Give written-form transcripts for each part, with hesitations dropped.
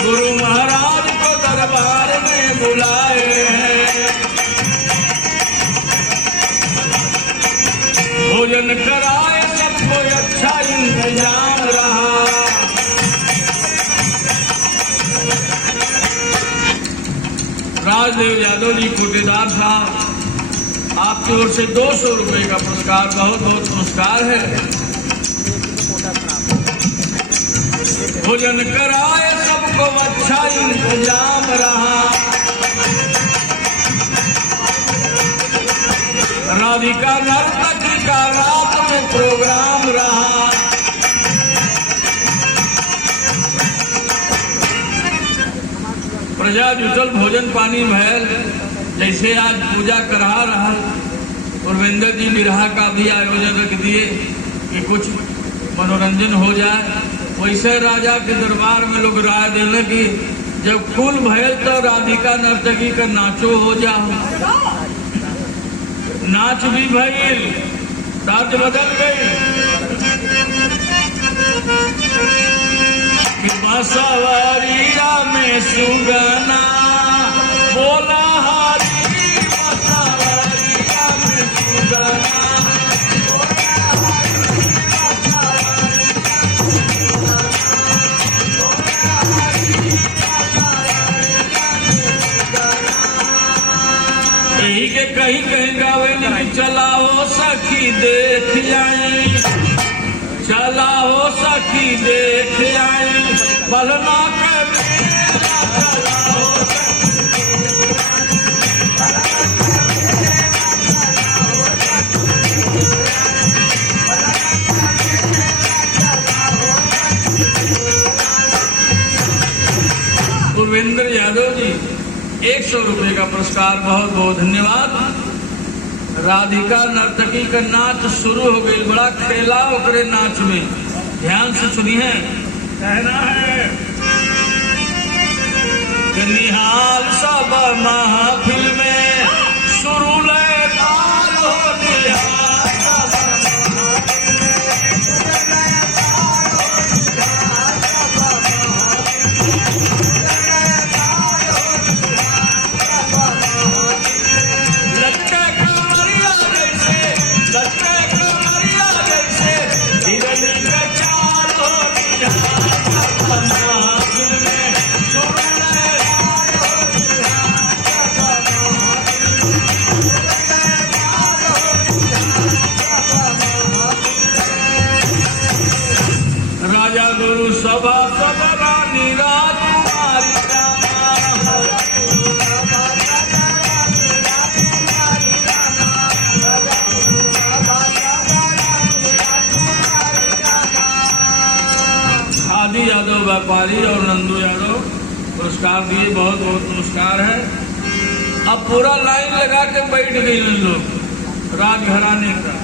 गुरु महाराज को दरबार में बुलाए हैं, भोजन कराए सबको अच्छा इंतजाम रहा। राजदेव यादव जी कोटेदार साहब, आपकी ओर से 200 रुपए का पुरस्कार, बहुत बहुत नमस्कार है। भोजन कराए सबको अच्छा इंतजाम रहा। राधिका नर्तकी का रात में प्रोग्राम रहा। प्रजा जुटल भोजन पानी भयल, जैसे आज पूजा करा रहा। उर्वेंद्र जी बिरहा का भी आयोजन रख दिए कि कुछ मनोरंजन हो जाए। वैसे राजा के दरबार में लोग राय देने की जब कुल भयल तो राधिका नर्तकी का नाचो हो जाओ। नाच भी भइल, नाच बदल गई कि बसवरिया में सुगना बोला हारी, बसवरिया में सुगना। यही के कहीं कहीं गावे नहीं, चलाओ सखी देख आई, चलाओ सखी देख आई, बलना के मेला चलाओ सखी। उर्वेंद्र यादव जी 100 रुपए का पुरस्कार, बहुत बहुत धन्यवाद। राधिका नर्तकी का नाच शुरू हो गई, बड़ा खेला ओकरे नाच में, ध्यान से सुनिए। कहना है कि निहाल सब महफिल में शुरू ले ताल हो, निहाल सब गुरु सभा सब रानी राजकुमारी आदि यादव व्यापारी और नंदू यादव पुरस्कार दिए, बहुत बहुत नमस्कार है। अब पूरा लाइन लगा के बैठ गई लोग राजघराने का।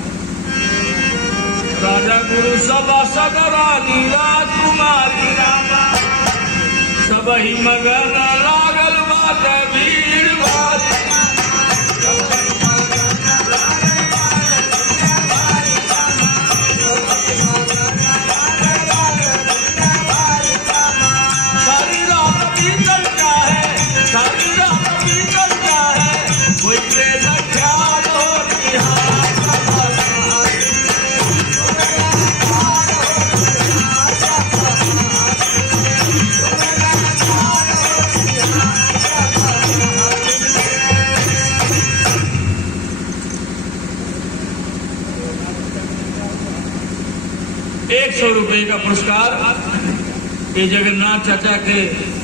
राजा गुरु सभा सब रानी राजकुमारी रामा, सब ही मगन लागल बात भीड़ भारी। सारी रात बीतल का है, सारी रात बीतल का है, कोई प्रेम ख्याल हो निहाल। ₹100 का पुरस्कार ये जगन्नाथ चाचा के